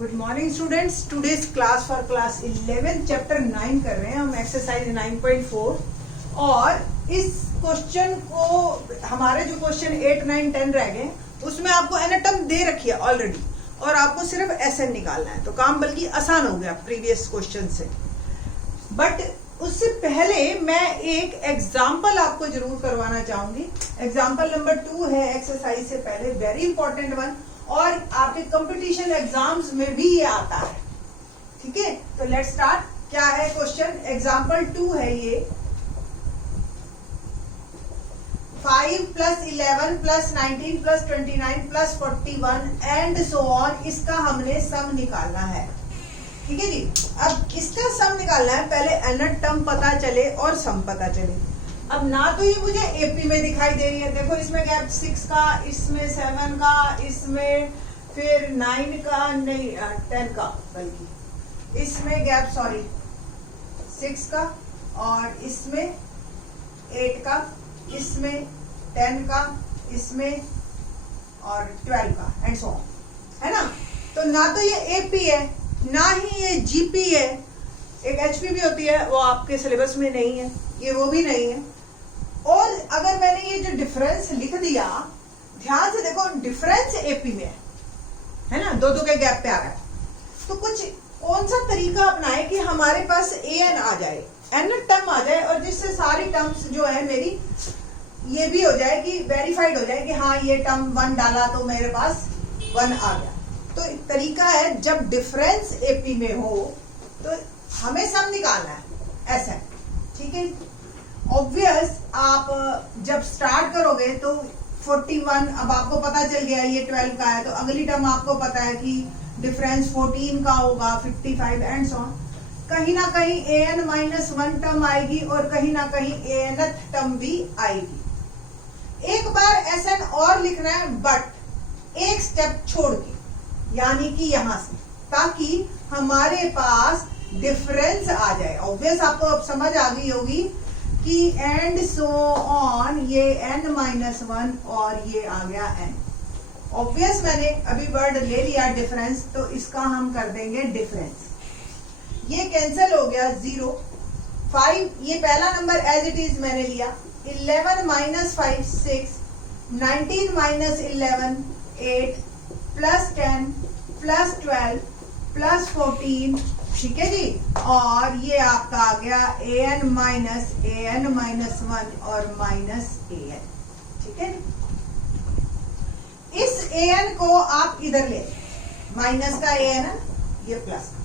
Good morning students. Today's class for class 11 chapter 9 कर रहे हैं हम, एक्सरसाइज 9.4। और इस क्वेश्चन को हमारे जो क्वेश्चन 8, 9, 10 रह गए उसमें आपको एनाटॉम दे रखी है ऑलरेडी और आपको सिर्फ एसएन निकालना है, तो काम बल्कि आसान हो गया प्रीवियस क्वेश्चन से। बट उससे पहले मैं एक एग्जाम्पल आपको जरूर करवाना चाहूंगी। एग्जाम्पल नंबर 2 है एक्सरसाइज से पहले, वेरी इंपॉर्टेंट वन, और आपके कंपटीशन एग्जाम्स में भी ये आता है। ठीक है, तो लेट्स स्टार्ट। क्या है क्वेश्चन? एग्जाम्पल 2 है ये। 5 + 11 + 19 + 29 + 41 एंड सो ऑन, इसका हमने सम निकालना है। ठीक है जी। अब इसका सम निकालना है, पहले एनाटॉम पता चले और सम पता चले। अब ना तो ये मुझे एपी में दिखाई दे रही है, देखो इसमें गैप 6 का, इसमें 7 का, इसमें फिर 9 का, नहीं 10 का, बल्कि इसमें गैप 6 का, और इसमें 8 का, इसमें 10 का, इसमें और 12 का, एंड सो ऑन, है ना। तो ना तो ये एपी है ना ही ये जीपी है। एक एचपी भी होती है, वो आपके सिलेबस में नहीं है, ये वो भी नहीं है। और अगर मैंने ये जो डिफरेंस लिख दिया, ध्यान से देखो, डिफरेंस एपी में है ना, दो के गैप पे आ रहा है। तो कुछ कौन सा तरीका अपनाए कि हमारे पास एन आ जाए, एन टर्म आ जाए, और जिससे सारी टर्म्स जो है मेरी ये भी हो जाए कि वेरीफाइड हो जाए कि हाँ ये टर्म 1 डाला तो मेरे पास 1 आ गया। तो एक तरीका है, जब डिफरेंस एपी में हो तो हमें सम निकालना है, ऐसा है। ठीक है, ऑब्वियस आप जब स्टार्ट करोगे तो 41, अब आपको पता चल गया ये 12 का है, तो अगली टर्म आपको पता है कि डिफरेंस 14 का होगा, 55 एंड सो ऑन। कहीं ना कहीं an - 1 टर्म आएगी और कहीं ना कहीं anth टर्म भी आएगी। एक बार एसएन और लिखना है, बट एक स्टेप छोड़ के, यानी कि यहां से, ताकि हमारे पास डिफरेंस आ जाए। ऑब्वियस आपको अब समझ आ गई होगी कि एंड सो ऑन, ये n-1 और ये आ गया n। ऑब्वियस मैंने अभी वर्ड ले लिया डिफरेंस, तो इसका हम कर देंगे डिफरेंस। ये कैंसिल हो गया, 0, 5, ये पहला नंबर एज इट इज मैंने लिया। 11 - 5 6, 19 - 11 8, +10 +12 +14, ठीक है जी। और ये आपका आ गया an - 1 और -an, ठीक है। इस an को आप इधर ले, माइनस का an, ये प्लस का।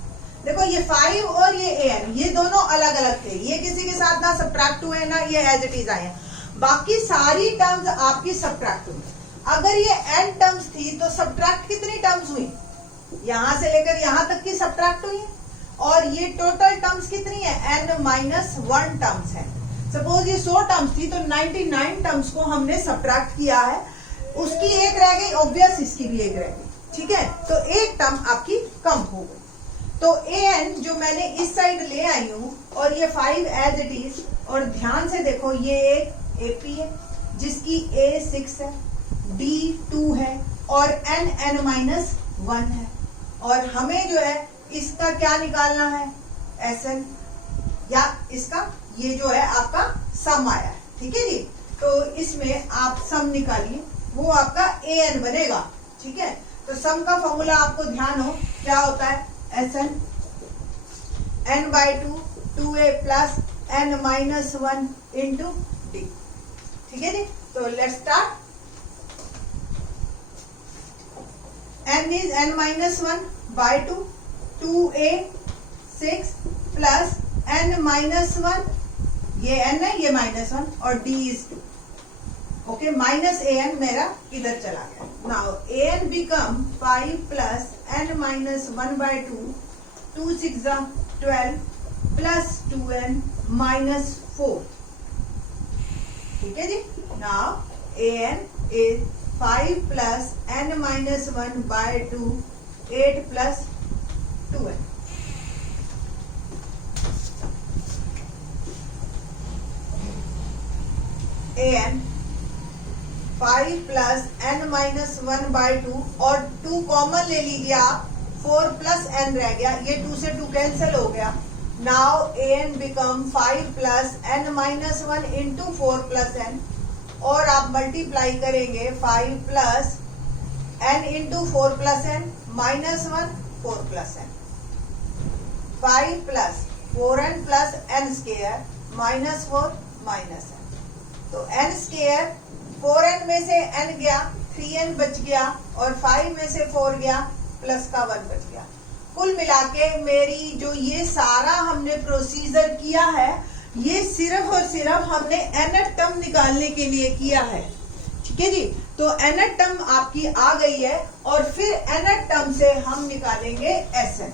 देखो ये 5 और ये an, ये दोनों अलग अलग थे, ये किसी के साथ ना सब्ट्रैक्ट हुए ना ये एज इट इज आए हैं। बाकी सारी टर्म्स आपकी सब्ट्रैक्ट हुई। अगर ये n टर्म्स थी तो सब्ट्रैक्ट कितनी टर्म्स हुई? यहां से लेकर यहां तक की सब्ट्रैक्ट हुई है। और ये टोटल टर्म्स कितनी है? n-1 टर्म्स है। सपोज ये 100 टर्म्स थी तो 99 टर्म्स को हमने सब्ट्रैक्ट किया है, उसकी एक रह गई, ऑब्वियस इसकी भी एक रह गई। ठीक है, तो एक टर्म आपकी कम हो गई। तो an जो मैंने इस साइड ले आई हूं, और ये 5 एज इट इज, और ध्यान से देखो ये एक एपी है जिसकी a 6 है, d 2 है और n-1 है। और हमें जो है इसका क्या निकालना है? एसएन, या इसका ये जो है आपका सम आया है। ठीक है जी। तो इसमें आप सम निकालिए, वो आपका an बनेगा। ठीक है, तो सम का फॉर्मूला आपको ध्यान हो क्या होता है? S n n/2 2a + n-1 into d। ठीक है जी, तो let's start. n is n-1/2, 2a 6 + n-1, ये n है, ये -1, और d is 2। ओके, -an मेरा इधर चला गया। Now an become 5 + n-1/2, 2 6 12 + 2n -4। ठीक है जी। Now an is 5 + n-1/2, 8 + 2n। an 5 + n - 1/2 और 2 कॉमन ले लीजिए आप, 4 प्लस n रह गया, ये 2 से 2 कैंसिल हो गया। Now an become 5 plus n minus 1 into 4 plus n, और आप मल्टीप्लाई करेंगे 5 plus n into 4 plus n minus 1 4 plus n, 5 plus 4n plus n square minus 4 minus n। तो n स्क्वायर 4n में से n गया, 3n बच गया, और 5 में से 4 गया, प्लस का 1 बच गया। कुल मिला के मेरी जो ये सारा हमने प्रोसीजर किया है, ये सिर्फ और सिर्फ हमने nth टर्म निकालने के लिए किया है। ठीक है जी, तो nth टर्म आपकी आ गई है, और फिर nth टर्म से हम निकालेंगे Sn।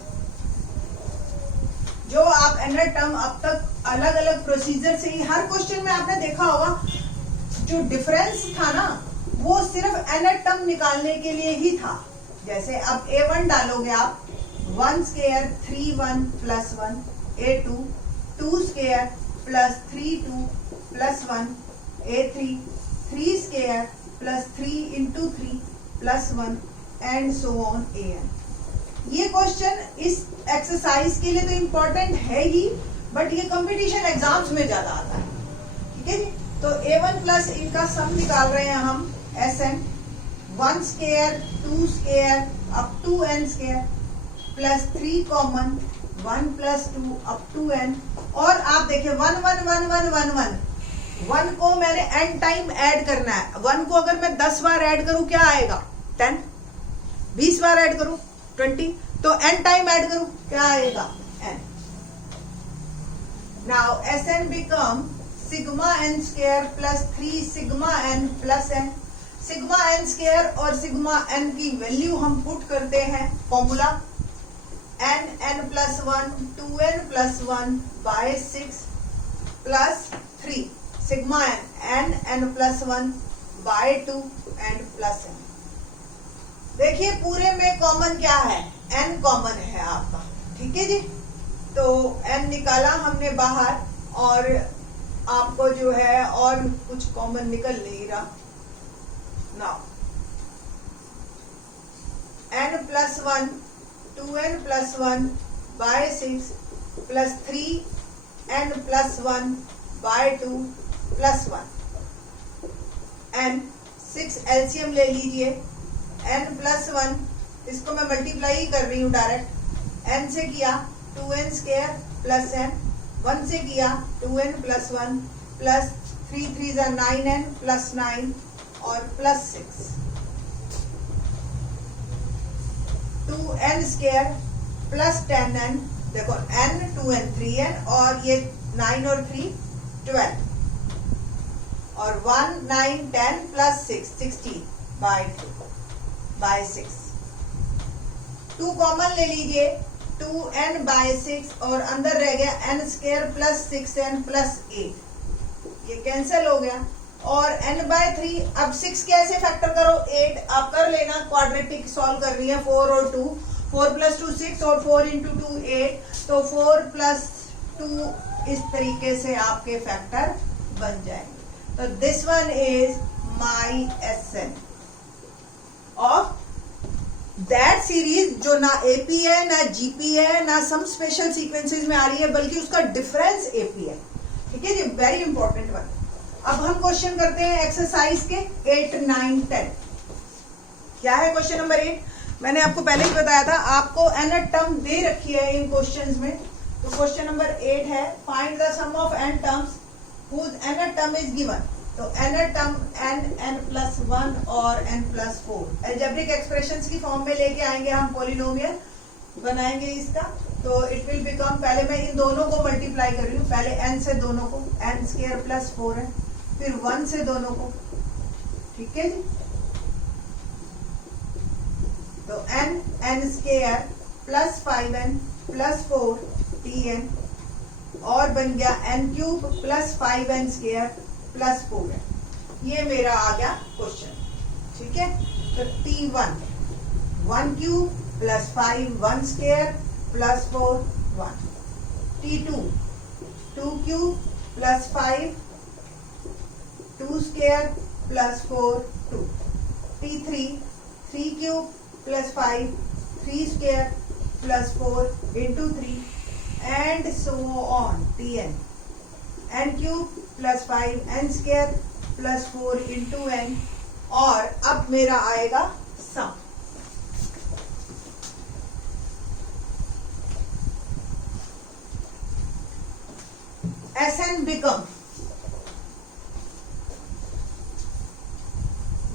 जो आप nth टर्म अब तक अलग अलग प्रोसीजर से ही हर क्वेश्चन में आपने देखा होगा, जो डिफरेंस था ना वो सिर्फ nth टर्म निकालने के लिए ही था। जैसे अब a1 डालोगे आप, 1 square 3 1 plus 1, a2 2 square plus 3 2 plus 1, a3 3 square plus 3 into 3 plus 1, and so on an। ये क्वेश्चन इस एक्सरसाइज के लिए तो इम्पोर्टेंट है ही, बट ये कंपटीशन एग्जाम्स में ज्यादा आता है। ठीक है जी, तो a1 प्लस इनका सम निकाल रहे हैं हम Sn, 1 square 2 square up to n square plus 3 common 1 plus 2 up to n, और आप देखिए 1 1 1 1 1 1 1 को मैंने n टाइम ऐड करना है। 1 को अगर मैं 10 बार ऐड करूं क्या आएगा? 10। 20 बार ऐड करूं 20, तो n टाइम ऐड करूं क्या आएगा? n। Now Sn become sigma n square plus 3 sigma n plus n। Sigma n square और सिग्मा n की वैल्यू हम पुट करते हैं formula, n plus 1 2n plus 1 by 6 plus 3 sigma n plus 1 by 2 and plus n। देखिए पूरे में common क्या है? n कॉमन है आपका। ठीक है जी, तो n निकाला हमने बाहर, और आपको जो है और कुछ कॉमन निकल नहीं रहा। Now n plus 1 2n plus 1 by 6 plus 3n plus 1 by 2 plus 1, n 6 LCM ले लीजिए, n प्लस 1 इसको मैं मल्टीप्लाई ही कर रही हूँ डायरेक्ट, n से किया 2n स्क्वायर प्लस n, 1 से किया 2n प्लस 1 प्लस 3 3 जा 9n प्लस 9 और plus 6, 2n square plus 10n, देखो n 2n 3n, और ये 9 और 3 12, और 1 9 10 प्लस 6 16 बाय 2 बाय 6। 2 कॉमन ले लीजिए, 2n बाय 6, और अंदर रह गया n square plus 6n plus 8, ये कैंसिल हो गया, और n बाय 3। अब 6 कैसे फैक्टर करो? 8 आप कर लेना, क्वाड्रेटिक सॉल्व कर रही है, 4 और 2, 4 प्लस 2 6 और 4 इंटू 2 8, तो 4 प्लस 2 इस तरीके से आपके फैक्टर बन जाएंगे। तो this one is my Sn of that series, जो ना AP है ना GP है ना सम स्पेशल सीक्वेंसेस में आ रही है, बल्कि उसका डिफरेंस AP है। ठीक है जी, वेरी इंपॉर्टेंट वन। अब हम क्वेश्चन करते हैं एक्सरसाइज के 8 9 10। क्या है क्वेश्चन नंबर 8? मैंने आपको पहले ही बताया था, आपको nth टर्म दे रखी है इन क्वेश्चंस में। तो क्वेश्चन नंबर 8 है, find the sum of n terms whose nth term is given. तो nth टर्म n प्लस 1 और n प्लस 4 एल्जेब्रिक एक्सप्रेशंस की फॉर्म में लेके आएंगे हम, पॉलिनोमियल बनाएंगे इसका। तो इट विल बिकम, पहले मैं इन दोनों को मल्टीप्लाई कर रही हूँ, पहले n से दोनों को, n स्क्वायर प्लस 4 है, फिर 1 से दोनों को। ठीक है जी, तो n square plus 5n plus 4 tn, और बन गया n cube plus 5n square plus 4 है। ये मेरा आ गया क्वेश्चन। ठीक है, तो t1 1 cube plus 5 1 square plus 4 1, t2 2 cube plus 5 2 square plus 4 2, t3 3 cube plus 5 3 square plus 4 into 3 and so on tn, n cube plus 5 n square plus 4 into n। और अब मेरा आएगा sum. Sn become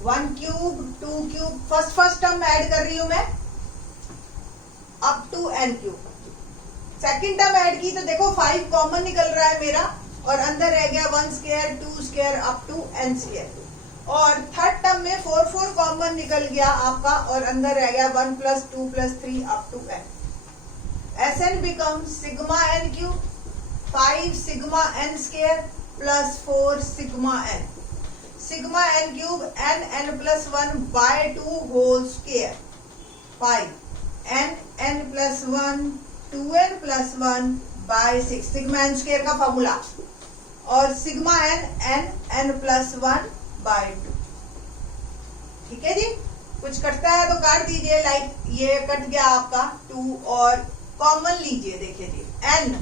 1 cube 2 cube, first term add कर रही हूं मैं up to n cube. Second term add की तो देखो 5 कॉमन निकल रहा है मेरा और अंदर रह गया 1 square 2 square up to n square. और थर्ड टर्म में 4 कॉमन निकल गया आपका और अंदर रह गया 1 plus 2 plus 3 up to n। Sn becomes sigma n cube 5 sigma n square plus 4 sigma n। Sigma n cube n plus 1 by 2 whole square 5 n plus 1 2n plus 1 by 6 sigma n square का formula. और sigma n plus 1 by 2। ठीक है जी, कुछ कटता है तो काट दीजिए, लाइक ये कट गया आपका 2 और कॉमन लीजिए। देखिए जी n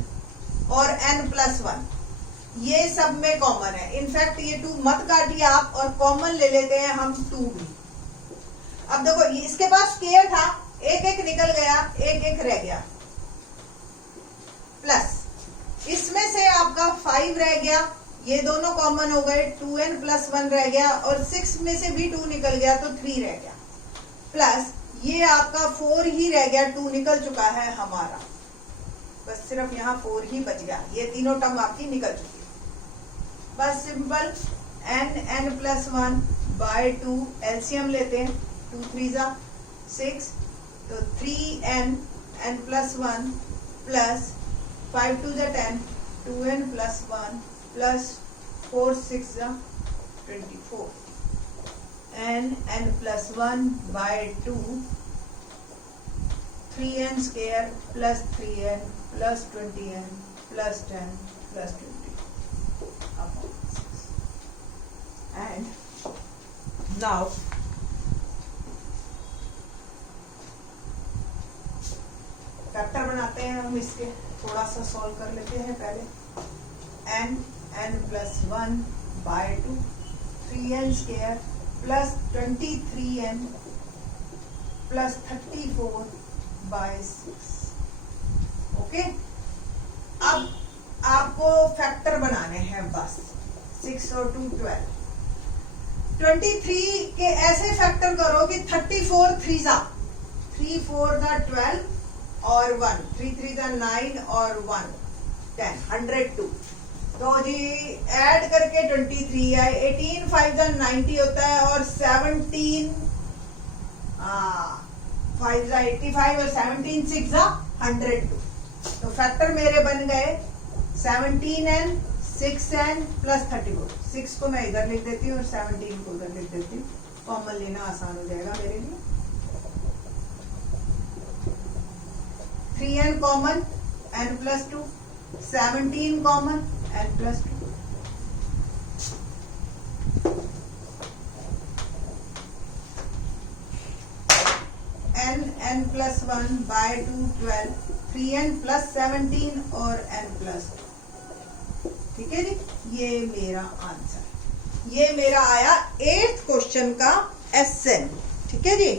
और n प्लस 1 ये सब में कॉमन है। इनफैक्ट ये 2 मत काटिए आप और कॉमन ले लेते हैं हम 2 भी। अब देखो इसके पास स्क्वायर था, एक निकल गया, एक रह गया, प्लस इसमें से आपका 5 रह गया, ये दोनों कॉमन हो गए, 2n प्लस 1 रह गया और 6 में से भी 2 निकल गया तो 3 रह गया, प्लस ये आपका 4 ही रह गया, 2 निकल चुका है हमारा, बस सिर्फ यहाँ 4 ही बच गया। ये तीनों टर्म आपकी निकल चुकी है। बस simple n plus 1 by 2 LCM लेते हैं, 2 3 जा 6 तो 3n n प्लस 1 प्लस 5 2 जा 10 2n प्लस 1 प्लस 4 6 जा 24 n plus 1 by 2 3n square plus 3n plus 20n plus 10 plus 20 upon 6। And now factor बनाते हैं हम इसके, थोड़ा सा सॉल्व कर लेते हैं पहले। n plus 1 by 2 3n square plus 23n plus 34 by 6। Okay, अब आपको फैक्टर बनाने हैं बस। 6 और 2 12, 23 के ऐसे फैक्टर करो कि 34 3 जा 3 4 जा 12 और 1 3 3 जा 9 और 1 10 102। तो जी ऐड करके 23 आए, 18 5 जा 90 होता है और 17 5 जा 85 और 17 6 जा 102। तो फैक्टर मेरे बन गए 17n 6n प्लस 34। 6 को मैं इधर लिख देती हूँ और 17 को उधर लिख देती हूँ, कॉमन लेना आसान हो जाएगा मेरे लिए। 3n common n plus 2, 17 common n plus 2। n plus 1 by 2 12 3n plus 17 और n प्लस 2। ठीक है जी, ये मेरा आंसर, ये मेरा आया 8th क्वेश्चन का Sn। ठीक है जी,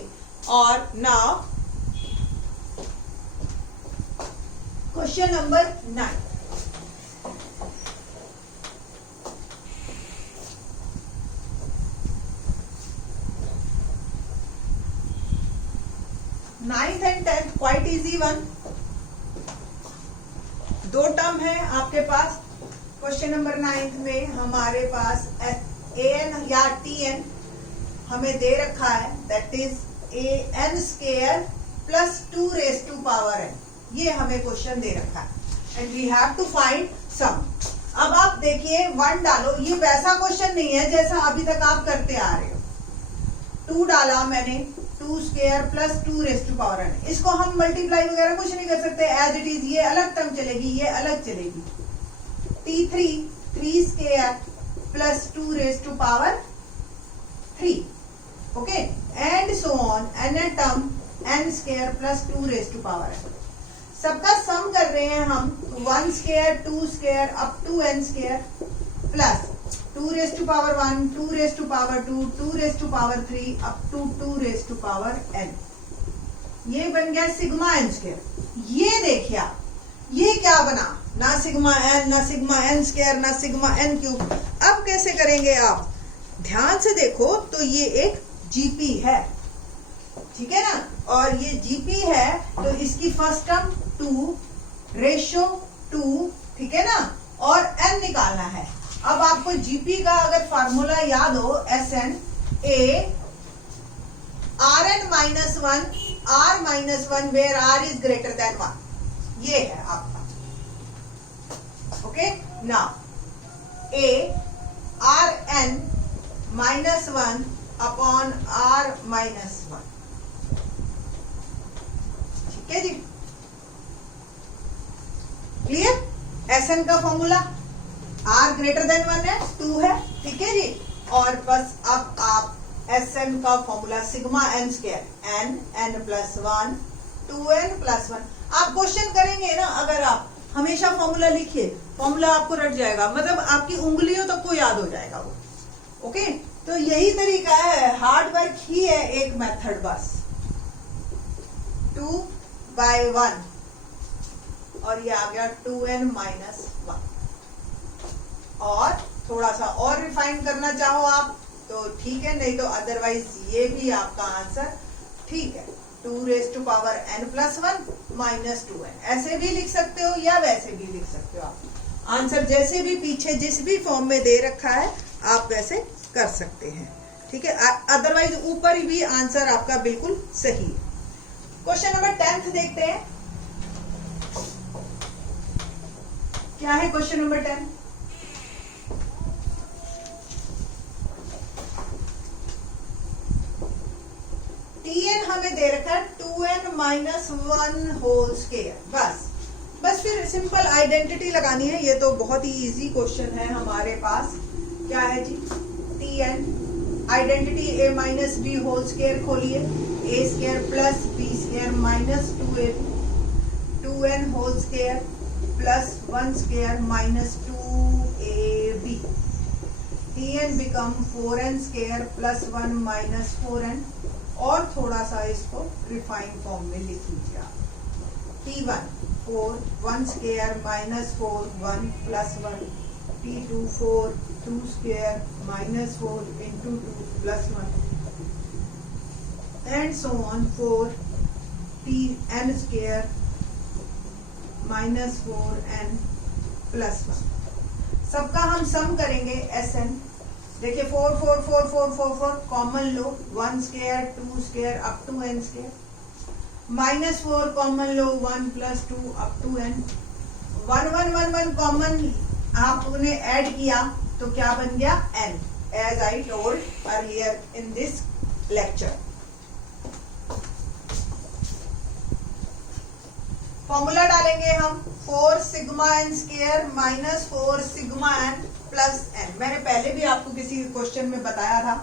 और now question number 9। Ninth and 10th quite easy one. 2 term है आपके पास। क्वेश्चन नंबर 9 में हमारे पास an या tn हमें दे रखा है, that is an square plus 2 raise to power n। ये हमें क्वेश्चन दे रखा है and we have to find sum. अब आप देखिए 1 डालो, ये वैसा क्वेश्चन नहीं है जैसा अभी तक आप करते आ रहे हो। 2 डाला मैंने, 2 square plus 2 raise to power n। इसको हम मल्टीप्लाई वगैरह कुछ नहीं कर सकते, एज इट इज ये अलग टर्म चलेगी, ये अलग चलेगी। t3 3 square plus 2 raise to power 3। Okay, and so on. n term n square plus 2 raise to power n। सबका सम कर रहे हैं हम, 1 square 2 square up to n square plus 2 raise to power 1, 2 raise to power 2, 2 raise to power 3 up to 2 raise to power n। ये बन गया sigma n square. ये देखिए आप, ये क्या बना, ना सिग्मा n, ना सिग्मा n स्क्वायर, ना सिग्मा n क्यूब। अब कैसे करेंगे आप, ध्यान से देखो तो ये एक जीपी है, ठीक है ना, और ये जीपी है तो इसकी फर्स्ट टर्म 2 रेशो 2, ठीक है ना, और n निकालना है। अब आपको जीपी का अगर फार्मूला याद हो, S N A R N minus 1 r minus 1 where r is greater than 1, ये है आपका। Okay, now a r n minus 1 upon r minus 1, ठीक है जी, क्लियर। एस एन का फॉर्मूला r ग्रेटर देन 1 है, 2 है, ठीक है जी, और बस अब आप एस एन का formula sigma n square n plus 1 2n plus 1। आप क्वेश्चन करेंगे ना, अगर आप हमेशा फॉर्मूला लिखिए, फॉर्मूला आपको रट जाएगा, मतलब आपकी उंगलियों तक को याद हो जाएगा वो। ओके, तो यही तरीका है, हार्ड वर्क ही है, एक मेथड बस। 2/1 और ये आ गया 2n माइनस 1। और थोड़ा सा और रिफाइन करना चाहो आप तो ठीक है, नहीं तो अदरवाइज ये भी आपका आंसर ठीक है, 2 raise to power n plus 1 minus 2n। ऐसे भी लिख सकते हो या वैसे भी लिख सकते हो, आप आंसर जैसे भी पीछे जिस भी फॉर्म में दे रखा है आप वैसे कर सकते हैं, ठीक है। अदरवाइज ऊपर भी आंसर आपका बिल्कुल सही है। क्वेश्चन नंबर 10 देखते हैं, क्या है क्वेश्चन नंबर 10। Tn हमें दे रखा है 2n माइनस 1 होल स्क्वायर। बस फिर सिंपल आइडेंटिटी लगानी है, ये तो बहुत ही इजी क्वेश्चन है हमारे पास। क्या है जी, Tn identity a minus B whole square खोलिए, a square plus b square minus 2ab, 2n whole square plus 1 square minus 2ab। Tn become 4n square plus 1 minus 4n। और थोड़ा सा इसको रिफाइन फॉर्म में लिख लीजिए आप, T1 4 1 square minus 4 1 plus 1, T2 4 2 square minus 4 into 2 plus 1 and so on 4 Tn square minus 4n plus 1। सबका हम सम करेंगे Sn। देखिए 4 4 4 4 4 4 कॉमन लो, 1 square 2 square up to n square, minus 4 common लो, 1 plus 2 up to n, 1 1 1 1 common आपने add किया तो क्या बन गया n, as I told earlier in this lecture. Formula डालेंगे हम 4 sigma n square minus 4 sigma n plus n। मैंने पहले भी आपको किसी क्वेश्चन में बताया था,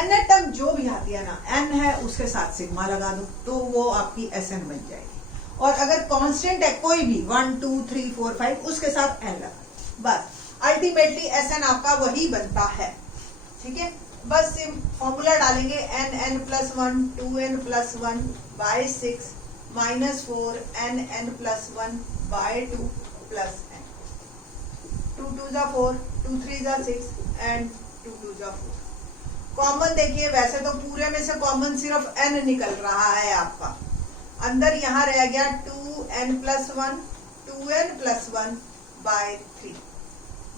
n टर्म जो भी आती है ना, n है उसके साथ सिग्मा लगा दो तो वो आपकी Sn बन जाएगी। और अगर कांस्टेंट है कोई भी 1 2 3 4 5 उसके साथ n लगा दो, बस अल्टीमेटली Sn आपका वही बनता है, ठीक है। बस फॉर्मूला डालेंगे n plus 1 2n plus 1 by 6 minus 4 n plus 1 by 2 plus 2 2 जा 4 2 3 जा 6 एंड 2 2 जा 4। कॉमन देखिए, वैसे तो पूरे में से कॉमन सिर्फ n निकल रहा है आपका, अंदर यहाँ रह गया 2n plus 1 2n plus 1 by 3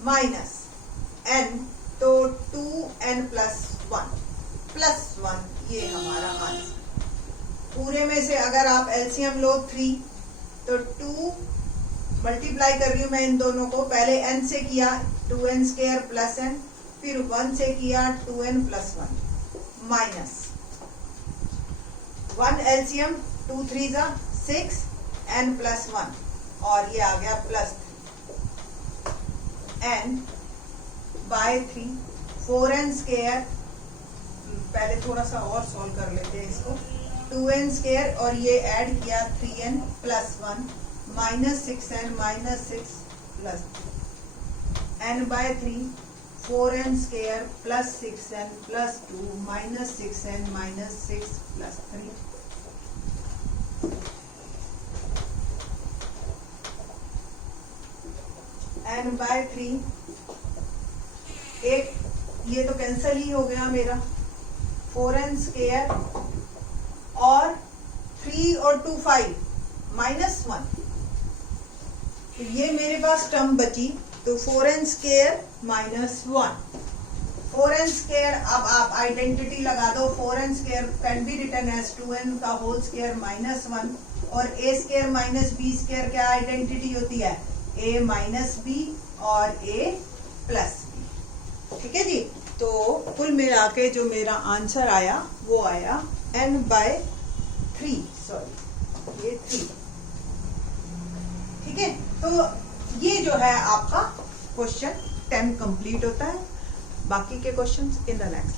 minus n, तो 2n प्लस 1 ये हमारा आंसर। पूरे में से अगर आप एलसीएम लो 3 तो 2 मल्टीप्लाई कर रही हूं मैं इन दोनों को, पहले n से किया 2n स्क्वायर प्लस n, फिर 1 से किया 2n प्लस 1 माइनस 1 एलसीएम 2 3 जा 6 n प्लस 1 और ये आ गया plus 3 n by 3 4n square. पहले थोड़ा सा और सॉल्व कर लेते हैं इसको, 2n स्क्वायर और ये ऐड किया 3n plus 1 minus 6n minus 6 plus n by 3 4n square plus 6n plus 2 minus 6n minus 6 plus 3 n by 3 एक ये तो कैंसिल ही हो गया मेरा 4n स्क्वायर और 3 और 2 5 माइनस 1 तो ये मेरे पास टर्म बची तो 4n square minus 1 4n square अब आप आइडेंटिटी लगा दो 4n square can be written as 2n का होल स्क्वायर माइनस 1 और a square minus b square क्या आइडेंटिटी होती है a माइनस b और a प्लस b ठीक है जी। तो कुल मिला के जो मेरा आंसर आया वो आया n बाय 3 सॉरी ये 3 ठीक है। तो ये जो है आपका क्वेश्चन 10 कंप्लीट होता है। बाकी के क्वेश्चंस इन द नेक्स्ट